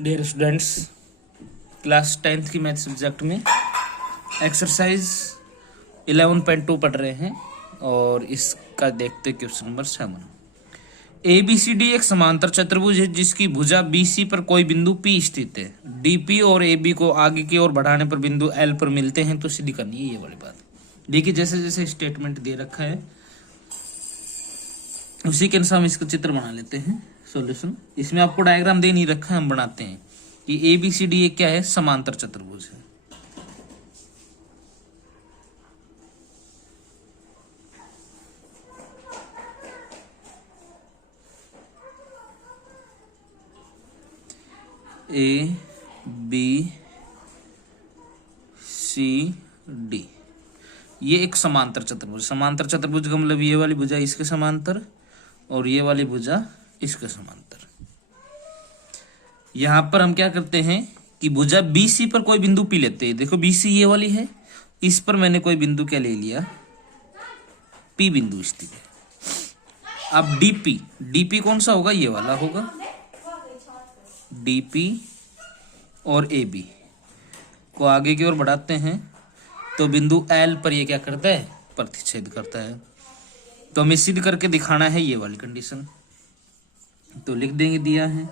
Dear students, class 10th की math subject में exercise 11.2 पढ़ रहे हैं और इसका देखते क्वेश्चन नंबर 7। ABCD एक समांतर चतुर्भुज है जिसकी भुजा BC पर कोई बिंदु P स्थित है। DP और AB को आगे की ओर बढ़ाने पर बिंदु L पर मिलते हैं, तो सीधी करनी है ये वाली बात। देखिए जैसे जैसे स्टेटमेंट दे रखा है उसी के अनुसार हम इसका चित्र बना लेते हैं। सॉल्यूशन इसमें आपको डायग्राम दे नहीं रखा है, हम बनाते हैं कि ABCD एक क्या है, समांतर चतुर्भुज है। ABCD ये एक समांतर चतुर्भुज। समांतर चतुर्भुज का मतलब ये वाली भुजा इसके समांतर और ये वाली भुजा इसके समांतर। यहां पर हम क्या करते हैं कि भुजा BC पर कोई बिंदु P लेते हैं। देखो BC ये वाली है, इस पर मैंने कोई बिंदु क्या ले लिया, P बिंदु स्थित है। अब DP कौन सा होगा, ये वाला होगा। DP और AB को आगे की ओर बढ़ाते हैं तो बिंदु L पर ये क्या करता है, प्रतिच्छेद करता है। तो हमें सिद्ध करके दिखाना है ये वाली कंडीशन, तो लिख देंगे, दिया है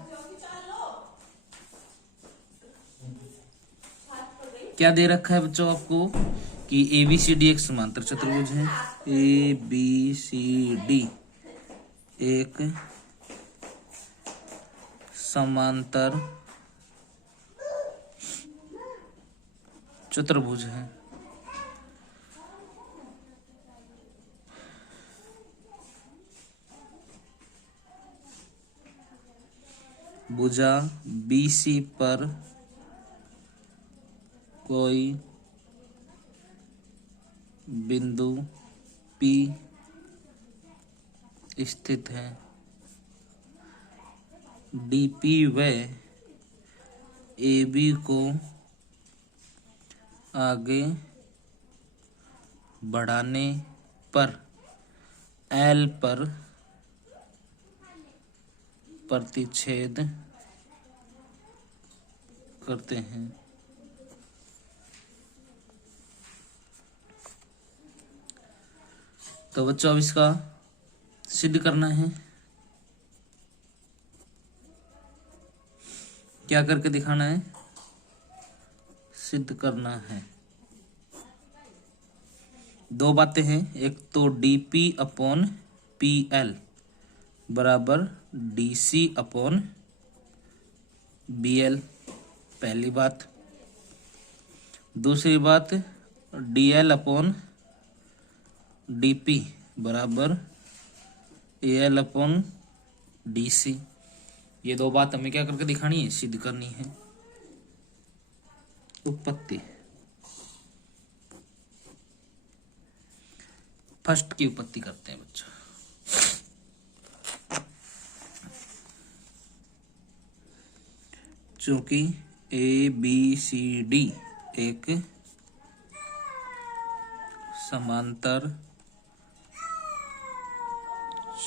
क्या दे रखा है बच्चों आपको कि ABCD एक समांतर चतुर्भुज है। ABCD एक समांतर चतुर्भुज है। भुजा BC पर कोई बिंदु P स्थित है। DP व AB को आगे बढ़ाने पर L पर प्रतिच्छेद करते हैं। तो बच्चों अब इसका सिद्ध करना है। क्या करके दिखाना है, सिद्ध करना है। दो बातें हैं, एक तो DP अपॉन PL बराबर DC अपॉन BL, पहली बात। दूसरी बात DL अपॉन DP बराबर AL अपॉन DC। ये दो बात हमें क्या करके दिखानी है, सिद्ध करनी है। उत्पत्ति, फर्स्ट की उत्पत्ति करते हैं बच्चों। चूंकि ABCD एक समांतर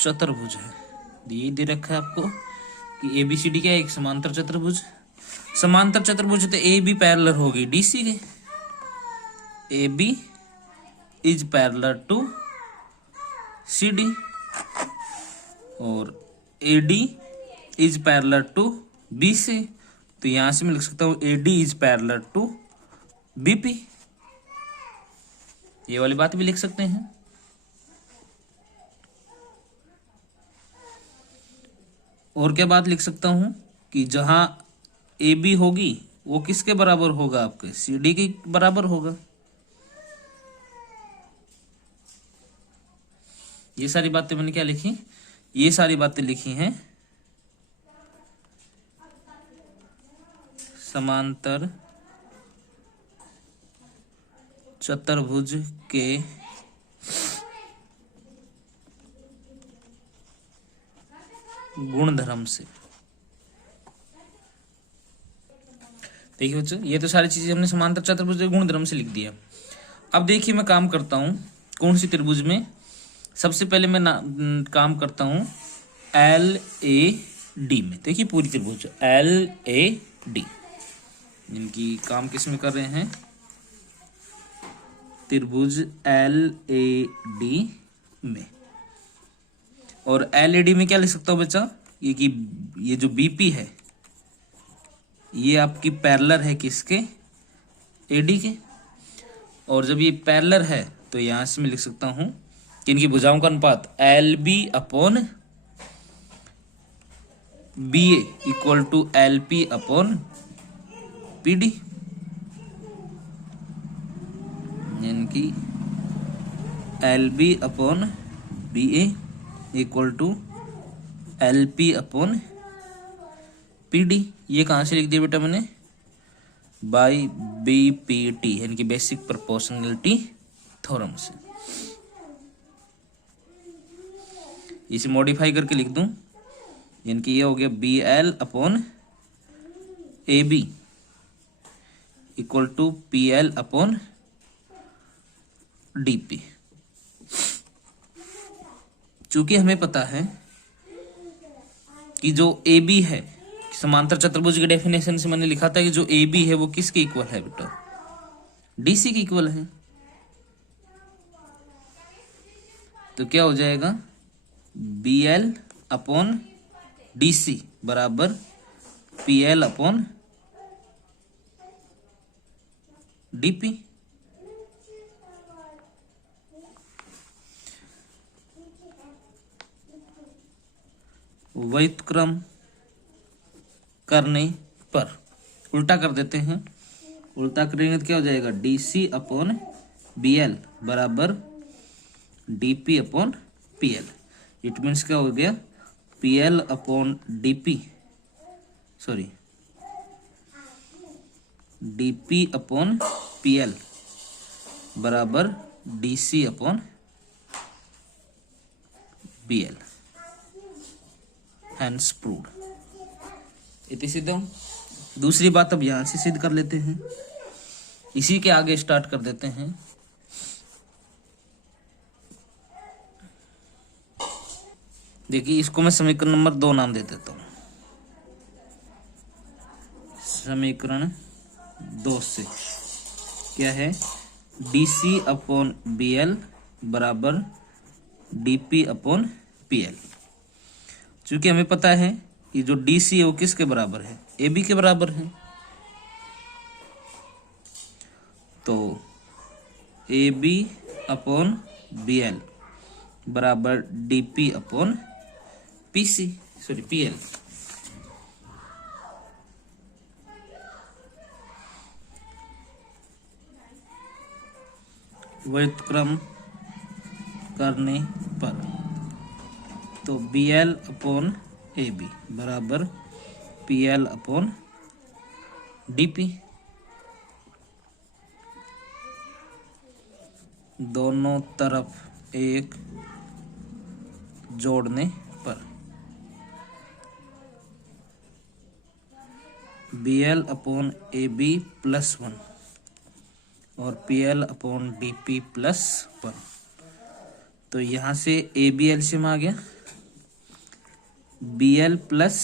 चतुर्भुज है, ये दे रखा है आपको कि ABCD क्या है, एक समांतर चतुर्भुज। समांतर चतुर्भुज तो AB पैरेलल होगी DC के। AB is parallel to CD और AD is parallel to BC। तो यहां से मैं लिख सकता हूं AD is parallel to BP। ये वाली बात भी लिख सकते हैं। और क्या बात लिख सकता हूं कि जहां AB होगी वो किसके बराबर होगा, आपके CD के बराबर होगा। ये सारी बातें मैंने क्या लिखी, ये सारी बातें लिखी हैं समांतर चतुर्भुज के गुणधर्म से। देखिए बच्चों, ये तो सारी चीजें हमने समांतर चतुर्भुज के गुणधर्म से लिख दिया। अब देखिए मैं काम करता हूं कौन सी त्रिभुज में, सबसे पहले मैं काम करता हूं LAD में। देखिए पूरी त्रिभुज LAD डी। इनकी काम किस में कर रहे हैं? त्रिभुज LAD में। और LAD में क्या लिख सकता हूं बच्चा? ये कि ये जो BP है ये आपकी पैरेलल है किसके? AD के। और जब ये पैरेलल है तो यहां से मैं लिख सकता हूं कि इनकी भुजाओं का अनुपात LB upon BA equal to LP upon PD। इनकी LB upon BA equal to LP upon PD। ये कहां से लिख दिया बेटा मैंने? बाई BPT यानी कि बेसिक प्रोपोर्शनलिटी थ्योरम से। इसे मॉडिफाई करके लिख दूं, यानी कि ये हो गया BL upon AB equal to PL upon DP। चूंकि हमें पता है कि जो AB है, समांतर चतुर्भुज के डेफिनेशन से मैंने लिखा था कि जो AB है वो किसके इक्वल है बेटा? DC के इक्वल है। तो क्या हो जाएगा? BL अपॉन DC बराबर PL अपॉन DP। व्युत्क्रम करने पर उल्टा कर देते हैं। उल्टा करेंगे तो क्या हो जाएगा? DC अपॉन BL बराबर DP upon PL। It means क्या हो गया? PL upon DP, sorry DP upon PL बराबर DC upon BL। Hence proved. इतनी सिद्धम। दूसरी बात अब यहां से सिद्ध कर लेते हैं, इसी के आगे स्टार्ट कर देते हैं। देखिए इसको मैं समीकरण नंबर 2 नाम दे देता हूं। समीकरण 2 से क्या है? DC अपॉन BL बराबर DP अपॉन PL। चूंकि हमें पता है कि जो DC है वो किसके बराबर है? AB के बराबर है। तो AB अपॉन BL बराबर DP अपॉन PL। व्युत्क्रम करने पर तो BL अपॉन AB बराबर PL अपॉन DP। दोनों तरफ एक जोड़ने पर BL अपॉन AB प्लस 1 और PL अपॉन DP प्लस 1। तो यहां से AB एलसीएम आ गया, BL प्लस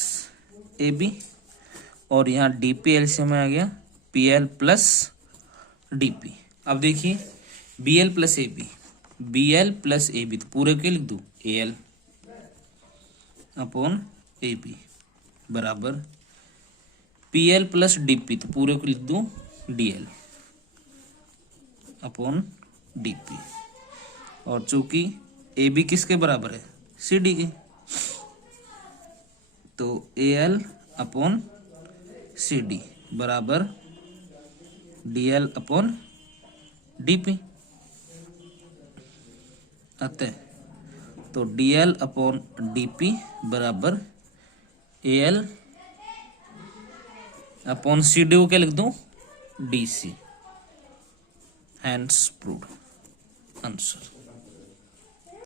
AB, और यहाँ DP एलसीएम आ गया PL प्लस DP। अब देखिए BL प्लस AB तो पूरे के लिख दूं AL अपॉन AB बराबर PL प्लस DP तो पूरे को लिख दूं DL अपॉन DP। और चूंकि AB किसके बराबर है? CD के, तो AL अपॉन CD बराबर DL अपॉन DP। अतः तो DL अपॉन DP बराबर AL अपॉन CD को क्या लिख दूं? DC। Hence proved. आंसर।